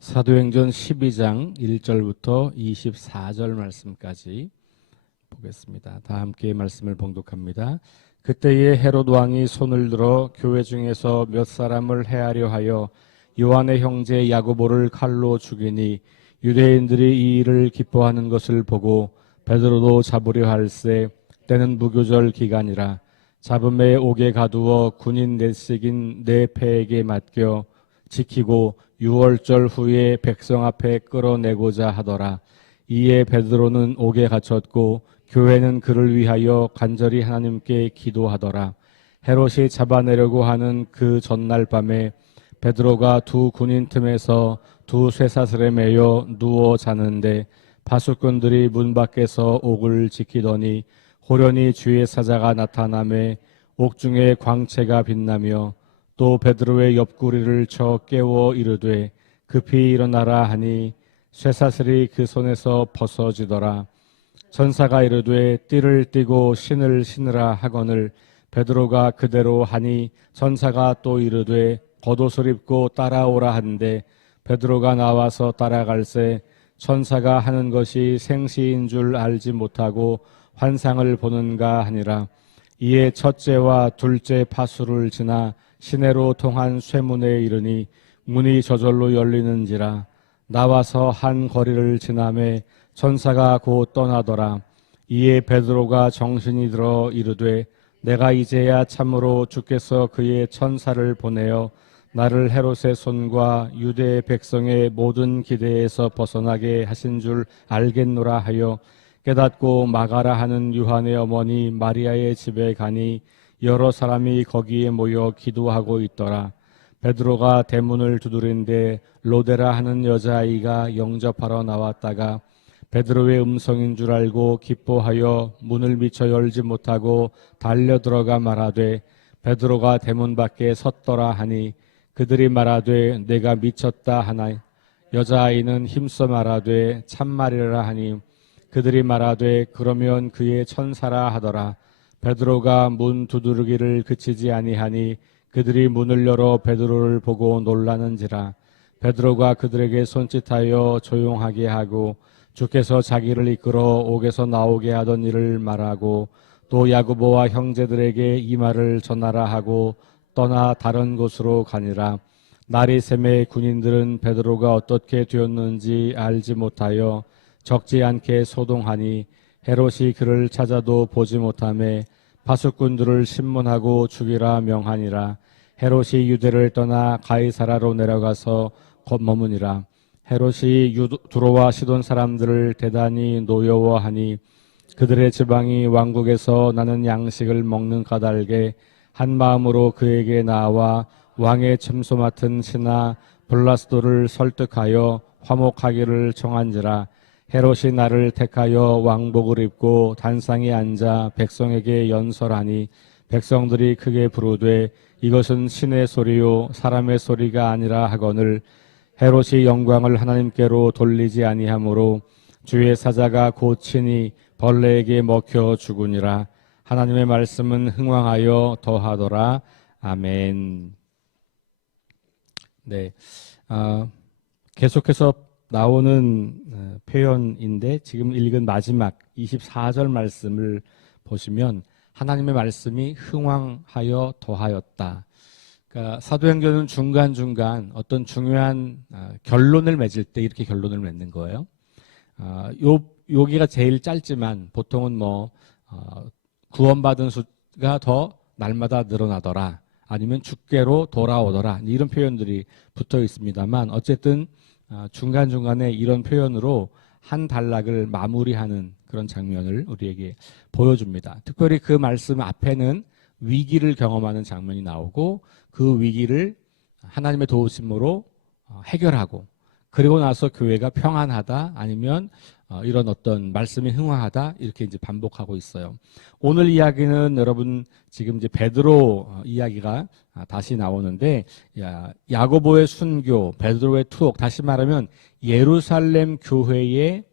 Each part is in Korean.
사도행전 12장 1절부터 24절 말씀까지 보겠습니다. 다 함께 말씀을 봉독합니다. 그때에 헤롯 왕이 손을 들어 교회 중에서 몇 사람을 해하려 하여 요한의 형제 야고보를 칼로 죽이니 유대인들이 이 일을 기뻐하는 것을 보고 베드로도 잡으려 할세 때는 무교절 기간이라 잡음에 옥에 가두어 군인 넷씩인 네 패에게 맡겨 지키고 6월절 후에 백성 앞에 끌어내고자 하더라. 이에 베드로는 옥에 갇혔고 교회는 그를 위하여 간절히 하나님께 기도하더라. 헤롯이 잡아내려고 하는 그 전날 밤에 베드로가 두 군인 틈에서 두 쇠사슬에 매여 누워 자는데 파수꾼들이 문 밖에서 옥을 지키더니 호련히 주의 사자가 나타나매 옥중에 광채가 빛나며 또 베드로의 옆구리를 쳐 깨워 이르되 급히 일어나라 하니 쇠사슬이 그 손에서 벗어지더라. 천사가 이르되 띠를 띠고 신을 신으라 하거늘 베드로가 그대로 하니 천사가 또 이르되 겉옷을 입고 따라오라 한데 베드로가 나와서 따라갈새 천사가 하는 것이 생시인 줄 알지 못하고 환상을 보는가 하니라. 이에 첫째와 둘째 파수를 지나 시내로 통한 쇠문에 이르니 문이 저절로 열리는지라. 나와서 한 거리를 지나매 천사가 곧 떠나더라. 이에 베드로가 정신이 들어 이르되 내가 이제야 참으로 주께서 그의 천사를 보내어 나를 헤롯의 손과 유대 백성의 모든 기대에서 벗어나게 하신 줄 알겠노라 하여 깨닫고 마가라 하는 요한의 어머니 마리아의 집에 가니 여러 사람이 거기에 모여 기도하고 있더라. 베드로가 대문을 두드린데 로데라 하는 여자아이가 영접하러 나왔다가 베드로의 음성인 줄 알고 기뻐하여 문을 미처 열지 못하고 달려 들어가 말하되 베드로가 대문 밖에 섰더라 하니 그들이 말하되 내가 미쳤다 하나 여자아이는 힘써 말하되 참말이라 하니 그들이 말하되 그러면 그의 천사라 하더라. 베드로가 문 두드리기를 그치지 아니하니 그들이 문을 열어 베드로를 보고 놀라는지라. 베드로가 그들에게 손짓하여 조용하게 하고 주께서 자기를 이끌어 옥에서 나오게 하던 일을 말하고 또 야고보와 형제들에게 이 말을 전하라 하고 떠나 다른 곳으로 가니라. 날이 새매 군인들은 베드로가 어떻게 되었는지 알지 못하여 적지 않게 소동하니 헤롯이 그를 찾아도 보지 못하매 파수꾼들을 신문하고 죽이라 명하니라. 헤롯이 유대를 떠나 가이사라로 내려가서 머무니라. 헤롯이 두로와 시돈 사람들을 대단히 노여워하니 그들의 지방이 왕국에서 나는 양식을 먹는 까닭에 한 마음으로 그에게 나와 왕의 첨소 맡은 신하 블라스도를 설득하여 화목하기를 청한지라. 헤롯이 나를 택하여 왕복을 입고 단상에 앉아 백성에게 연설하니 백성들이 크게 부르되 이것은 신의 소리요 사람의 소리가 아니라 하거늘 헤롯이 영광을 하나님께로 돌리지 아니하므로 주의 사자가 곧 친히 벌레에게 먹혀 죽으니라. 하나님의 말씀은 흥왕하여 더하더라. 아멘. 네, 계속해서 나오는 표현인데 지금 읽은 마지막 24절 말씀을 보시면 하나님의 말씀이 흥왕하여 더하였다. 그러니까 사도행전은 중간중간 어떤 중요한 결론을 맺을 때 이렇게 결론을 맺는 거예요. 여기가 제일 짧지만 보통은 구원받은 수가 더 날마다 늘어나더라. 아니면 주께로 돌아오더라. 이런 표현들이 붙어 있습니다만 어쨌든 중간중간에 이런 표현으로 한 단락을 마무리하는 그런 장면을 우리에게 보여줍니다. 특별히 그 말씀 앞에는 위기를 경험하는 장면이 나오고 그 위기를 하나님의 도우심으로 해결하고 그리고 나서 교회가 평안하다 아니면 이런 어떤 말씀이 흥황하다 이렇게 이제 반복하고 있어요. 오늘 이야기는 여러분 지금 이제 베드로 이야기가 다시 나오는데 야고보의 순교, 베드로의 투옥, 다시 말하면 예루살렘 교회의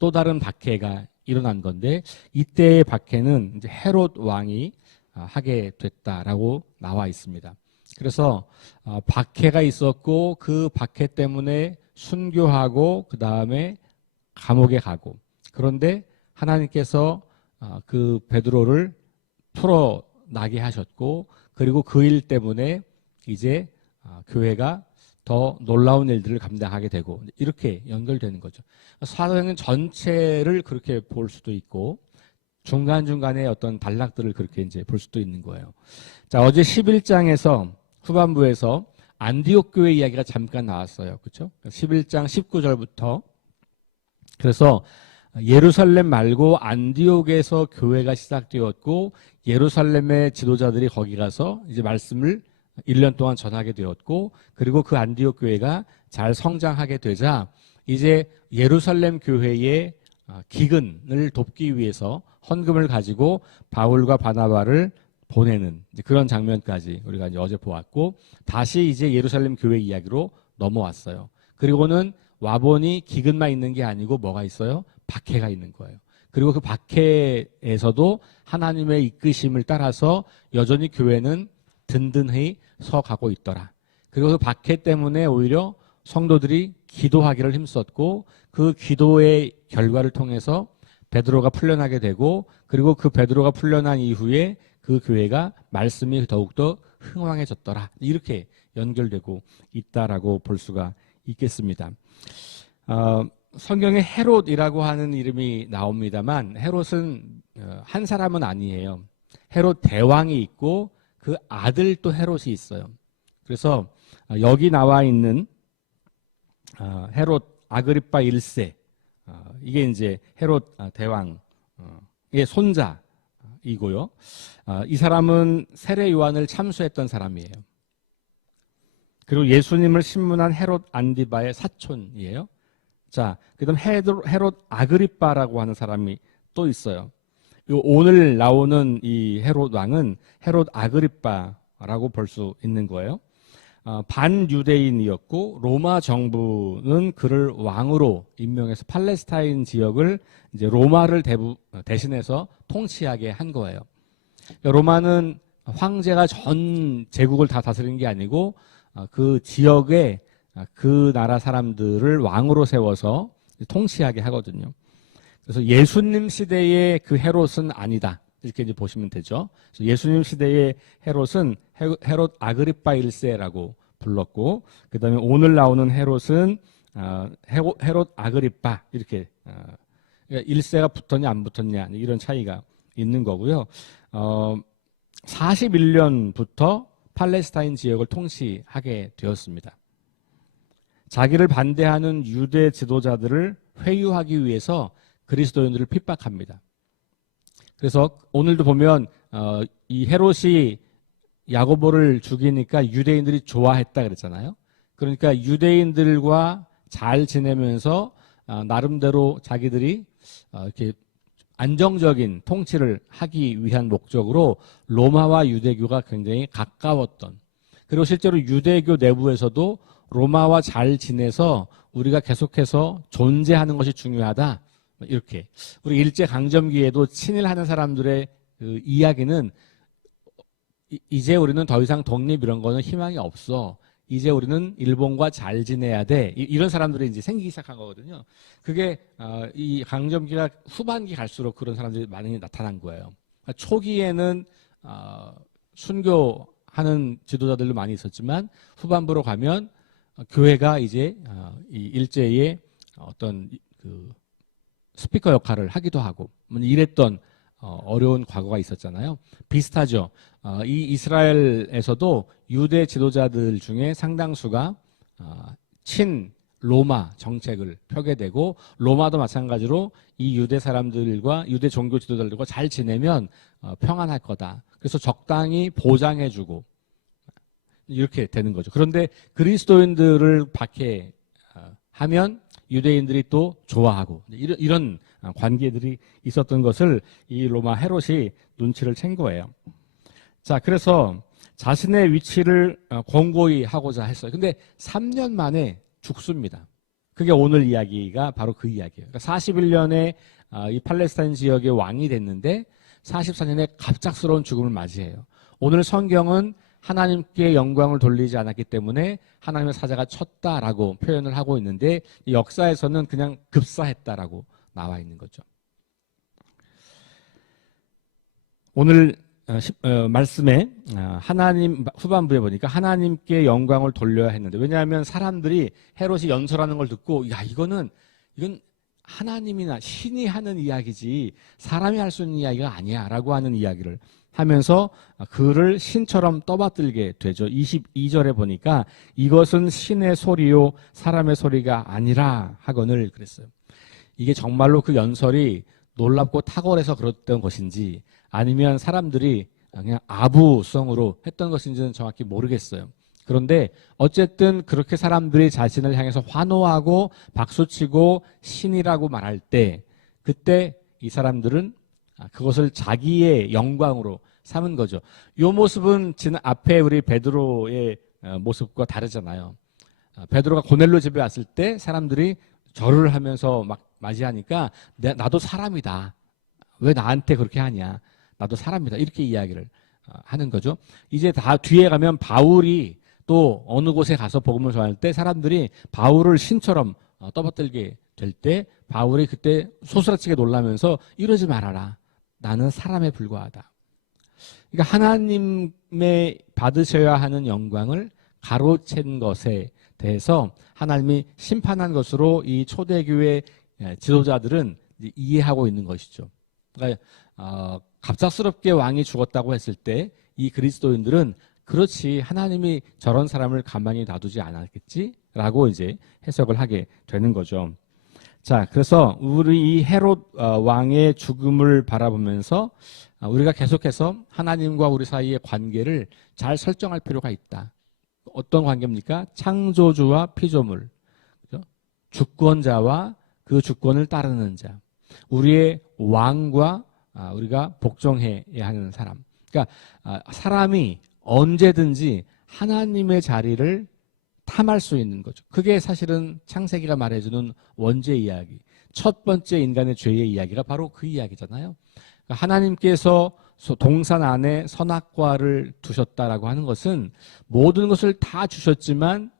또 다른 박해가 일어난 건데 이때의 박해는 이제 헤롯 왕이 하게 됐다라고 나와 있습니다. 그래서 박해가 있었고 그 박해 때문에 순교하고 그 다음에 감옥에 가고, 그런데 하나님께서 그 베드로를 풀어나게 하셨고, 그리고 그 일 때문에 이제 교회가 더 놀라운 일들을 감당하게 되고, 이렇게 연결되는 거죠. 사도행전 전체를 그렇게 볼 수도 있고 중간중간에 어떤 단락들을 그렇게 이제 볼 수도 있는 거예요. 자, 어제 11장에서 후반부에서 안디옥 교회 이야기가 잠깐 나왔어요. 그렇죠? 11장 19절부터. 그래서 예루살렘 말고 안디옥에서 교회가 시작되었고, 예루살렘의 지도자들이 거기 가서 이제 말씀을 1년 동안 전하게 되었고, 그리고 그 안디옥 교회가 잘 성장하게 되자 이제 예루살렘 교회의 기근을 돕기 위해서 헌금을 가지고 바울과 바나바를 보내는 그런 장면까지 우리가 이제 어제 보았고, 다시 이제 예루살렘 교회 이야기로 넘어왔어요. 그리고는 와보니 기근만 있는 게 아니고 뭐가 있어요? 박해가 있는 거예요. 그리고 그 박해에서도 하나님의 이끄심을 따라서 여전히 교회는 든든히 서가고 있더라. 그리고 그 박해 때문에 오히려 성도들이 기도하기를 힘썼고, 그 기도의 결과를 통해서 베드로가 풀려나게 되고, 그리고 그 베드로가 풀려난 이후에 그 교회가 말씀이 더욱더 흥왕해졌더라. 이렇게 연결되고 있다라고 볼 수가 있겠습니다. 성경에 헤롯이라고 하는 이름이 나옵니다만, 헤롯은 한 사람은 아니에요. 헤롯 대왕이 있고 그 아들 또 헤롯이 있어요. 그래서 여기 나와 있는 헤롯 아그리파 1세, 이게 이제 헤롯 대왕의 손자이고요. 이 사람은 세례 요한을 참수했던 사람이에요. 그리고 예수님을 신문한 헤롯 안디바의 사촌이에요. 자, 그다음 헤롯 아그리파라고 하는 사람이 또 있어요. 오늘 나오는 이 헤롯 왕은 헤롯 아그리파라고 볼 수 있는 거예요. 반유대인이었고 로마 정부는 그를 왕으로 임명해서 팔레스타인 지역을 이제 로마를 대신해서 통치하게 한 거예요. 로마는 황제가 전 제국을 다 다스리는 게 아니고 그 지역에 그 나라 사람들을 왕으로 세워서 통치하게 하거든요. 그래서 예수님 시대의 그 헤롯은 아니다, 이렇게 이제 보시면 되죠. 그래서 예수님 시대의 헤롯은 헤롯 아그리파 1세라고 불렀고, 그 다음에 오늘 나오는 헤롯은 헤롯 아그리파, 이렇게 1세가 붙었냐 안 붙었냐 이런 차이가 있는 거고요. 41년부터 팔레스타인 지역을 통치하게 되었습니다. 자기를 반대하는 유대 지도자들을 회유하기 위해서 그리스도인들을 핍박합니다. 그래서 오늘도 보면 이 헤롯이 야고보를 죽이니까 유대인들이 좋아했다 그랬잖아요. 그러니까 유대인들과 잘 지내면서 나름대로 자기들이 이렇게 안정적인 통치를 하기 위한 목적으로 로마와 유대교가 굉장히 가까웠던, 그리고 실제로 유대교 내부에서도 로마와 잘 지내서 우리가 계속해서 존재하는 것이 중요하다, 이렇게. 우리 일제강점기에도 친일하는 사람들의 그 이야기는 이제 우리는 더 이상 독립 이런 거는 희망이 없어, 이제 우리는 일본과 잘 지내야 돼, 이런 사람들이 이제 생기기 시작한 거거든요. 그게 이 강점기가 후반기 갈수록 그런 사람들이 많이 나타난 거예요. 초기에는 순교하는 지도자들도 많이 있었지만 후반부로 가면 교회가 이제 이 일제의 어떤 그 스피커 역할을 하기도 하고 이랬던 어려운 과거가 있었잖아요. 비슷하죠. 이 이스라엘에서도 유대 지도자들 중에 상당수가 친 로마 정책을 펴게 되고, 로마도 마찬가지로 이 유대 사람들과 유대 종교 지도자들과 잘 지내면 평안할 거다, 그래서 적당히 보장해주고 이렇게 되는 거죠. 그런데 그리스도인들을 박해하면 유대인들이 또 좋아하고, 이런 관계들이 있었던 것을 이 로마 헤롯이 눈치를 챈 거예요. 자, 그래서 자신의 위치를 공고히 하고자 했어요. 근데 3년 만에 죽습니다. 그게 오늘 이야기가 바로 그 이야기예요. 그러니까 41년에 이 팔레스타인 지역의 왕이 됐는데 44년에 갑작스러운 죽음을 맞이해요. 오늘 성경은 하나님께 영광을 돌리지 않았기 때문에 하나님의 사자가 쳤다라고 표현을 하고 있는데 역사에서는 그냥 급사했다라고 나와 있는 거죠. 오늘 말씀에 하나님 후반부에 보니까 하나님께 영광을 돌려야 했는데, 왜냐하면 사람들이 헤롯이 연설하는 걸 듣고 이건 하나님이나 신이 하는 이야기지 사람이 할 수 있는 이야기가 아니야 라고 하는 이야기를 하면서 그를 신처럼 떠받들게 되죠. 22절에 보니까 이것은 신의 소리요 사람의 소리가 아니라 하거늘 그랬어요. 이게 정말로 그 연설이 놀랍고 탁월해서 그랬던 것인지 아니면 사람들이 그냥 아부성으로 했던 것인지는 정확히 모르겠어요. 그런데 어쨌든 그렇게 사람들이 자신을 향해서 환호하고 박수치고 신이라고 말할 때 그때 이 사람들은 그것을 자기의 영광으로 삼은 거죠. 이 모습은 지난 앞에 우리 베드로의 모습과 다르잖아요. 베드로가 고넬료 집에 왔을 때 사람들이 절을 하면서 막 맞이하니까 나도 사람이다. 왜 나한테 그렇게 하냐. 나도 사람이다. 이렇게 이야기를 하는 거죠. 이제 다 뒤에 가면 바울이 또 어느 곳에 가서 복음을 전할 때 사람들이 바울을 신처럼 떠받들게 될 때 바울이 그때 소스라치게 놀라면서 이러지 말아라. 나는 사람에 불과하다. 그러니까 하나님의 받으셔야 하는 영광을 가로챈 것에 대해서 하나님이 심판한 것으로 이 초대교회 지도자들은 이해하고 있는 것이죠. 그러니까 갑작스럽게 왕이 죽었다고 했을 때 이 그리스도인들은 그렇지 하나님이 저런 사람을 가만히 놔두지 않았겠지라고 이제 해석을 하게 되는 거죠. 자, 그래서 우리 이 헤롯 왕의 죽음을 바라보면서 우리가 계속해서 하나님과 우리 사이의 관계를 잘 설정할 필요가 있다. 어떤 관계입니까? 창조주와 피조물, 그렇죠? 주권자와 그 주권을 따르는 자, 우리의 왕과 우리가 복종해야 하는 사람. 그러니까 사람이 언제든지 하나님의 자리를 탐할 수 있는 거죠. 그게 사실은 창세기가 말해주는 원죄 이야기. 첫 번째 인간의 죄의 이야기가 바로 그 이야기잖아요. 그러니까 하나님께서 동산 안에 선악과를 두셨다라고 하는 것은 모든 것을 다 주셨지만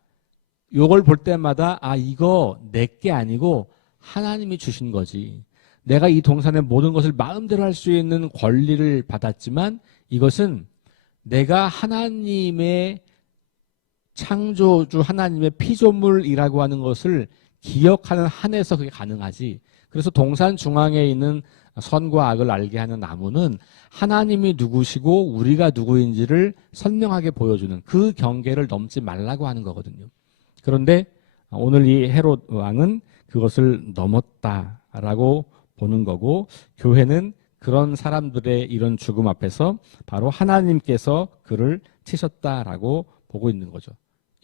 이걸 볼 때마다 이거 내게 아니고 하나님이 주신 거지. 내가 이 동산의 모든 것을 마음대로 할 수 있는 권리를 받았지만 이것은 내가 하나님의 창조주 하나님의 피조물이라고 하는 것을 기억하는 한에서 그게 가능하지. 그래서 동산 중앙에 있는 선과 악을 알게 하는 나무는 하나님이 누구시고 우리가 누구인지를 선명하게 보여주는 그 경계를 넘지 말라고 하는 거거든요. 그런데 오늘 이 헤롯 왕은 그것을 넘었다라고 보는 거고, 교회는 그런 사람들의 이런 죽음 앞에서 바로 하나님께서 그를 치셨다라고 보고 있는 거죠.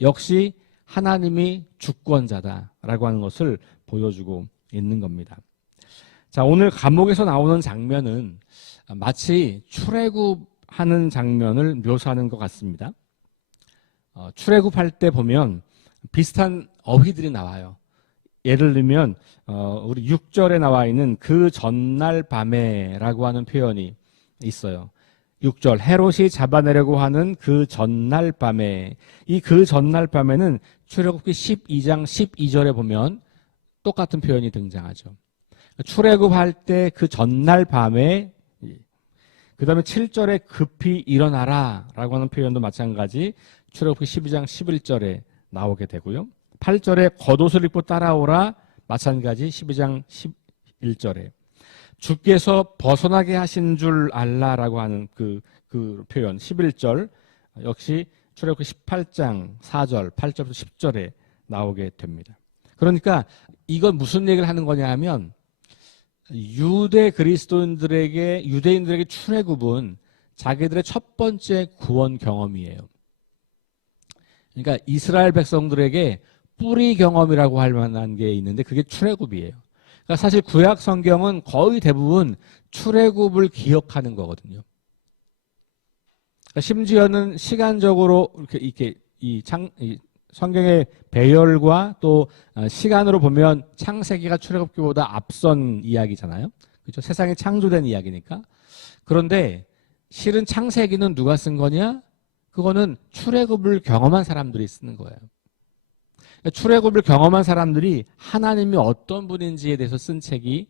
역시 하나님이 주권자다라고 하는 것을 보여주고 있는 겁니다. 자, 오늘 감옥에서 나오는 장면은 마치 출애굽하는 장면을 묘사하는 것 같습니다. 출애굽할 때 보면 비슷한 어휘들이 나와요. 예를 들면 우리 6절에 나와 있는 그 전날 밤에라고 하는 표현이 있어요. 6절 헤롯이 잡아내려고 하는 그 전날 밤에, 이 그 전날 밤에는 출애굽기 12장 12절에 보면 똑같은 표현이 등장하죠. 출애굽할 때 그 전날 밤에, 그 다음에 7절에 급히 일어나라 라고 하는 표현도 마찬가지 출애굽기 12장 11절에 나오게 되고요. 8절에 겉옷을 입고 따라오라 마찬가지 12장 11절에 주께서 벗어나게 하신 줄 알라라고 하는 그 표현 11절 역시 출애굽기 18장 4절 8절부터 10절에 나오게 됩니다. 그러니까 이건 무슨 얘기를 하는 거냐 하면 유대인들에게 출애굽은 자기들의 첫 번째 구원 경험이에요. 그러니까 이스라엘 백성들에게 뿌리 경험이라고 할 만한 게 있는데 그게 출애굽이에요. 그러니까 사실 구약 성경은 거의 대부분 출애굽을 기억하는 거거든요. 그러니까 심지어는 시간적으로 이렇게 이 성경의 배열과 또 시간으로 보면 창세기가 출애굽기보다 앞선 이야기잖아요. 그렇죠? 세상이 창조된 이야기니까. 그런데 실은 창세기는 누가 쓴 거냐? 그거는 출애굽을 경험한 사람들이 쓰는 거예요. 출애굽을 경험한 사람들이 하나님이 어떤 분인지에 대해서 쓴 책이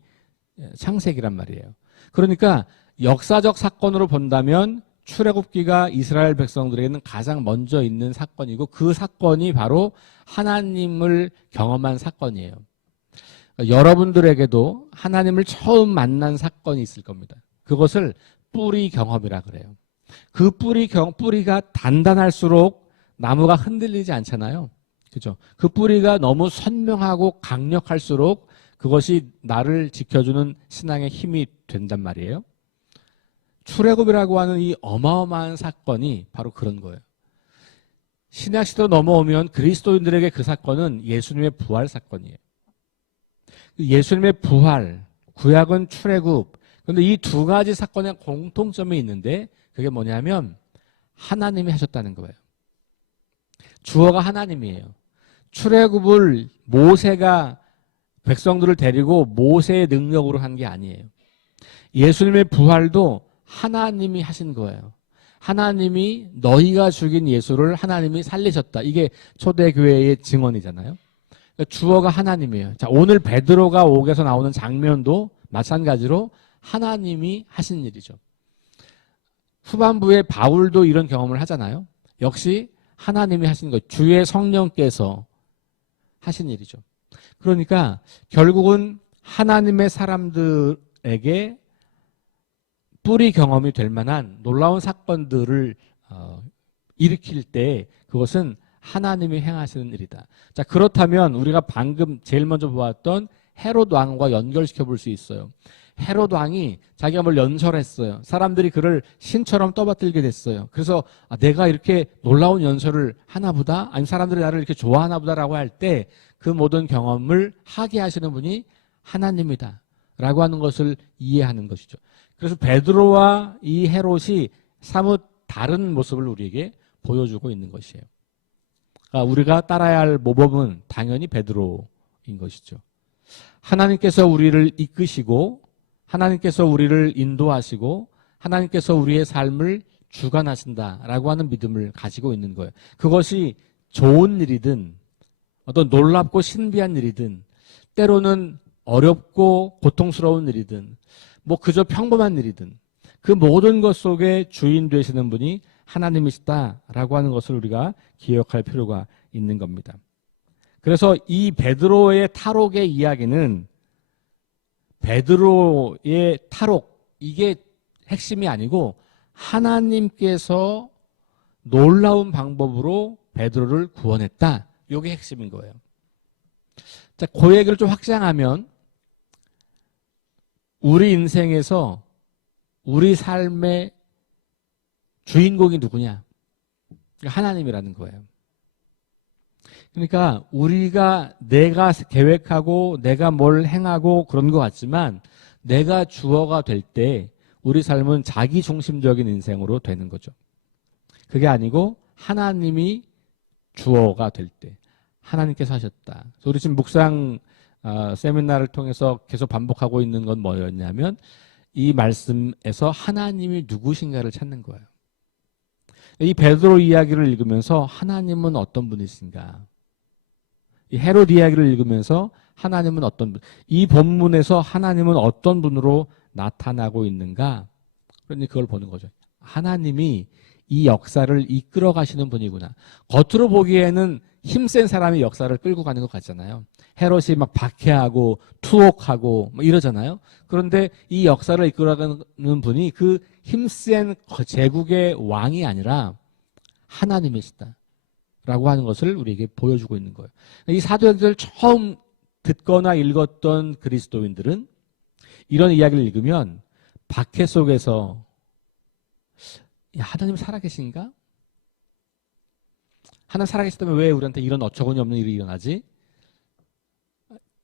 창세기란 말이에요. 그러니까 역사적 사건으로 본다면 출애굽기가 이스라엘 백성들에게는 가장 먼저 있는 사건이고 그 사건이 바로 하나님을 경험한 사건이에요. 그러니까 여러분들에게도 하나님을 처음 만난 사건이 있을 겁니다. 그것을 뿌리 경험이라 그래요. 그 뿌리가 단단할수록 나무가 흔들리지 않잖아요. 그죠? 그 뿌리가 너무 선명하고 강력할수록 그것이 나를 지켜주는 신앙의 힘이 된단 말이에요. 출애굽이라고 하는 이 어마어마한 사건이 바로 그런 거예요. 신약 시대로 넘어오면 그리스도인들에게 그 사건은 예수님의 부활 사건이에요. 예수님의 부활, 구약은 출애굽. 그런데 이 두 가지 사건에 공통점이 있는데 그게 뭐냐면 하나님이 하셨다는 거예요. 주어가 하나님이에요. 출애굽을 모세가 백성들을 데리고 모세의 능력으로 한 게 아니에요. 예수님의 부활도 하나님이 하신 거예요. 하나님이 너희가 죽인 예수를 하나님이 살리셨다. 이게 초대교회의 증언이잖아요. 그러니까 주어가 하나님이에요. 자, 오늘 베드로가 옥에서 나오는 장면도 마찬가지로 하나님이 하신 일이죠. 후반부에 바울도 이런 경험을 하잖아요. 역시 하나님이 하신 것, 주의 성령께서 하신 일이죠. 그러니까 결국은 하나님의 사람들에게 뿌리 경험이 될 만한 놀라운 사건들을 일으킬 때 그것은 하나님이 행하시는 일이다. 자, 그렇다면 우리가 방금 제일 먼저 보았던 헤롯 왕과 연결시켜 볼 수 있어요. 헤롯 왕이 자기가 뭘 연설했어요. 사람들이 그를 신처럼 떠받들게 됐어요. 그래서 내가 이렇게 놀라운 연설을 하나 보다, 아니면 사람들이 나를 이렇게 좋아하나 보다라고 할 때 그 모든 경험을 하게 하시는 분이 하나님이다 라고 하는 것을 이해하는 것이죠. 그래서 베드로와 이 헤롯이 사뭇 다른 모습을 우리에게 보여주고 있는 것이에요. 그러니까 우리가 따라야 할 모범은 당연히 베드로인 것이죠. 하나님께서 우리를 이끄시고 하나님께서 우리를 인도하시고 하나님께서 우리의 삶을 주관하신다라고 하는 믿음을 가지고 있는 거예요. 그것이 좋은 일이든 어떤 놀랍고 신비한 일이든 때로는 어렵고 고통스러운 일이든 뭐 그저 평범한 일이든 그 모든 것 속에 주인 되시는 분이 하나님이시다라고 하는 것을 우리가 기억할 필요가 있는 겁니다. 그래서 이 베드로의 탈옥의 이야기는 베드로의 탈옥, 이게 핵심이 아니고 하나님께서 놀라운 방법으로 베드로를 구원했다. 이게 핵심인 거예요. 자, 그 얘기를 좀 확장하면 우리 인생에서 우리 삶의 주인공이 누구냐? 하나님이라는 거예요. 그러니까 내가 계획하고 내가 뭘 행하고 그런 것 같지만 내가 주어가 될 때 우리 삶은 자기 중심적인 인생으로 되는 거죠. 그게 아니고 하나님이 주어가 될 때 하나님께서 하셨다. 우리 지금 묵상 세미나를 통해서 계속 반복하고 있는 건 뭐였냐면 이 말씀에서 하나님이 누구신가를 찾는 거예요. 이 베드로 이야기를 읽으면서 하나님은 어떤 분이신가? 이 헤롯 이야기를 읽으면서 하나님은 어떤 분? 이 본문에서 하나님은 어떤 분으로 나타나고 있는가? 그러니 그걸 보는 거죠. 하나님이 이 역사를 이끌어 가시는 분이구나. 겉으로 보기에는 힘센 사람이 역사를 끌고 가는 것 같잖아요. 헤롯이 막 박해하고 투옥하고 뭐 이러잖아요. 그런데 이 역사를 이끌어가는 분이 그 힘센 제국의 왕이 아니라 하나님이시다 라고 하는 것을 우리에게 보여주고 있는 거예요. 이 사도행전을 처음 듣거나 읽었던 그리스도인들은 이런 이야기를 읽으면 박해 속에서 하나님 살아계신가? 하나님 살아계시다면 왜 우리한테 이런 어처구니 없는 일이 일어나지?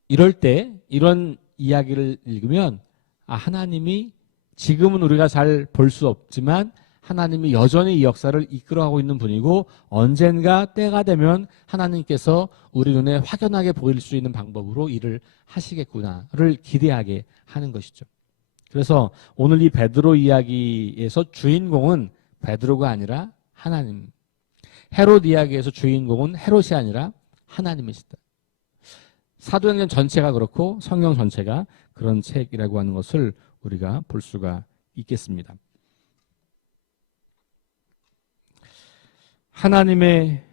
이럴 때 이런 이야기를 읽으면 하나님이 지금은 우리가 잘 볼 수 없지만 하나님이 여전히 이 역사를 이끌어가고 있는 분이고 언젠가 때가 되면 하나님께서 우리 눈에 확연하게 보일 수 있는 방법으로 일을 하시겠구나를 기대하게 하는 것이죠. 그래서 오늘 이 베드로 이야기에서 주인공은 베드로가 아니라 하나님 헤롯 이야기에서 주인공은 헤롯이 아니라 하나님이시다. 사도행전 전체가 그렇고 성경 전체가 그런 책이라고 하는 것을 우리가 볼 수가 있겠습니다. 하나님의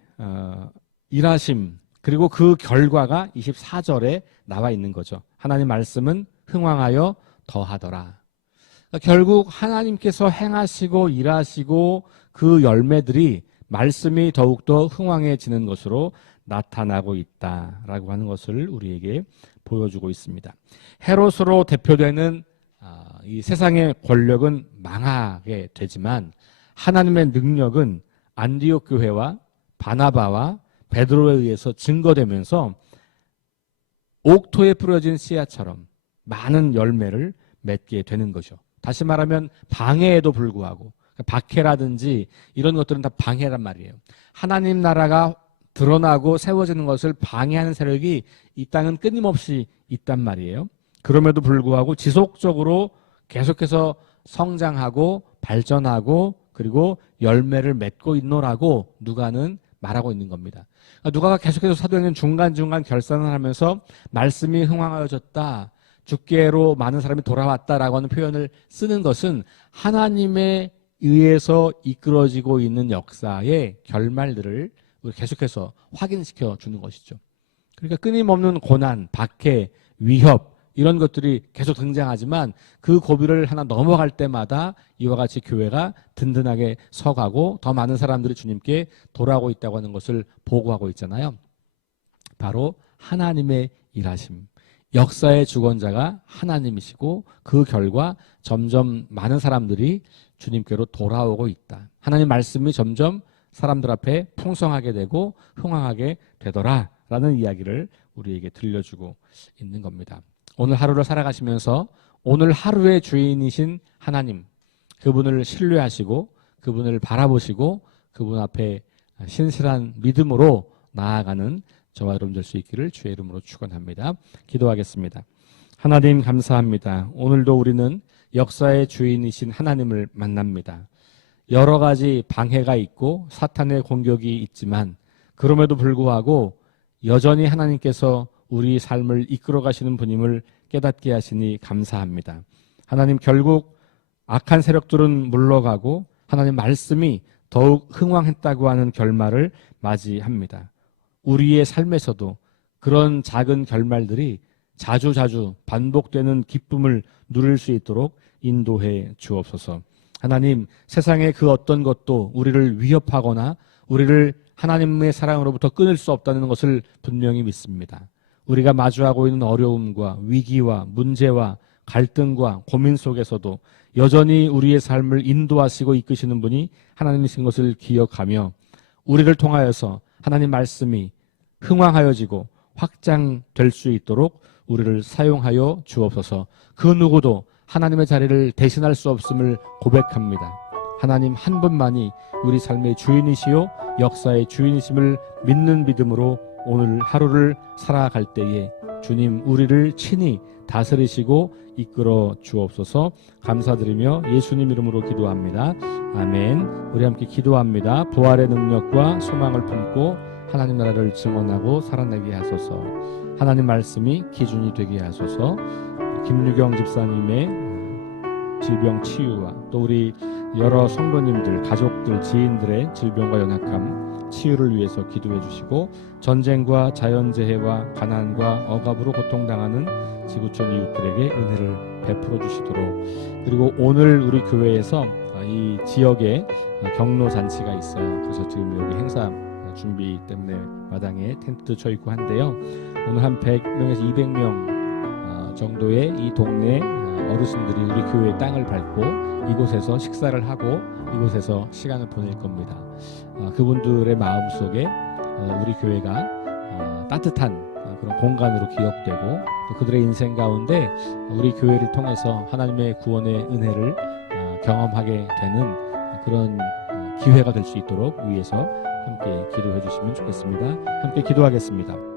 일하심 그리고 그 결과가 24절에 나와 있는 거죠. 하나님 말씀은 흥왕하여 더하더라. 그러니까 결국 하나님께서 행하시고 일하시고 그 열매들이 말씀이 더욱더 흥왕해지는 것으로 나타나고 있다라고 하는 것을 우리에게 보여주고 있습니다. 헤롯으로 대표되는 이 세상의 권력은 망하게 되지만 하나님의 능력은 안디옥 교회와 바나바와 베드로에 의해서 증거되면서 옥토에 뿌려진 씨앗처럼 많은 열매를 맺게 되는 거죠. 다시 말하면 방해에도 불구하고 박해라든지 이런 것들은 다 방해란 말이에요. 하나님 나라가 드러나고 세워지는 것을 방해하는 세력이 이 땅은 끊임없이 있단 말이에요. 그럼에도 불구하고 지속적으로 계속해서 성장하고 발전하고 그리고 열매를 맺고 있노라고 누가는 말하고 있는 겁니다. 누가가 계속해서 사도행전 중간중간 결산을 하면서 말씀이 흥왕하여졌다, 주께로 많은 사람이 돌아왔다라고 하는 표현을 쓰는 것은 하나님에 의해서 이끌어지고 있는 역사의 결말들을 계속해서 확인시켜 주는 것이죠. 그러니까 끊임없는 고난, 박해, 위협 이런 것들이 계속 등장하지만 그 고비를 하나 넘어갈 때마다 이와 같이 교회가 든든하게 서가고 더 많은 사람들이 주님께 돌아오고 있다고 하는 것을 보고하고 있잖아요. 바로 하나님의 일하심. 역사의 주권자가 하나님이시고 그 결과 점점 많은 사람들이 주님께로 돌아오고 있다. 하나님 말씀이 점점 사람들 앞에 풍성하게 되고 흥왕하게 되더라라는 이야기를 우리에게 들려주고 있는 겁니다. 오늘 하루를 살아가시면서 오늘 하루의 주인이신 하나님, 그분을 신뢰하시고 그분을 바라보시고 그분 앞에 신실한 믿음으로 나아가는 저와 여러분 될 수 있기를 주의 이름으로 축원합니다. 기도하겠습니다. 하나님 감사합니다. 오늘도 우리는 역사의 주인이신 하나님을 만납니다. 여러 가지 방해가 있고 사탄의 공격이 있지만 그럼에도 불구하고 여전히 하나님께서 우리 삶을 이끌어 가시는 분임을 깨닫게 하시니 감사합니다. 하나님 결국 악한 세력들은 물러가고 하나님 말씀이 더욱 흥왕했다고 하는 결말을 맞이합니다. 우리의 삶에서도 그런 작은 결말들이 자주자주 반복되는 기쁨을 누릴 수 있도록 인도해 주옵소서. 하나님, 세상의 그 어떤 것도 우리를 위협하거나 우리를 하나님의 사랑으로부터 끊을 수 없다는 것을 분명히 믿습니다. 우리가 마주하고 있는 어려움과 위기와 문제와 갈등과 고민 속에서도 여전히 우리의 삶을 인도하시고 이끄시는 분이 하나님이신 것을 기억하며 우리를 통하여서 하나님 말씀이 흥왕하여지고 확장될 수 있도록 우리를 사용하여 주옵소서. 그 누구도 하나님의 자리를 대신할 수 없음을 고백합니다. 하나님 한 분만이 우리 삶의 주인이시요 역사의 주인이심을 믿는 믿음으로 오늘 하루를 살아갈 때에 주님 우리를 친히 다스리시고 이끌어 주옵소서. 감사드리며 예수님 이름으로 기도합니다. 아멘. 우리 함께 기도합니다. 부활의 능력과 소망을 품고 하나님 나라를 증언하고 살아내게 하소서. 하나님 말씀이 기준이 되게 하소서. 김유경 집사님의 질병 치유와 또 우리 여러 성도님들, 가족들, 지인들의 질병과 연약함 치유를 위해서 기도해 주시고 전쟁과 자연재해와 가난과 억압으로 고통당하는 지구촌 이웃들에게 은혜를 베풀어 주시도록. 그리고 오늘 우리 교회에서 이 지역에 경로 잔치가 있어요. 그래서 지금 여기 행사 준비 때문에 마당에 텐트 쳐 있고 한데요. 오늘 한 100명에서 200명 정도의 이 동네 어르신들이 우리 교회의 땅을 밟고 이곳에서 식사를 하고 이곳에서 시간을 보낼 겁니다. 그분들의 마음속에 우리 교회가 따뜻한 그런 공간으로 기억되고 또 그들의 인생 가운데 우리 교회를 통해서 하나님의 구원의 은혜를 경험하게 되는 그런 기회가 될 수 있도록 위해서 함께 기도해 주시면 좋겠습니다. 함께 기도하겠습니다.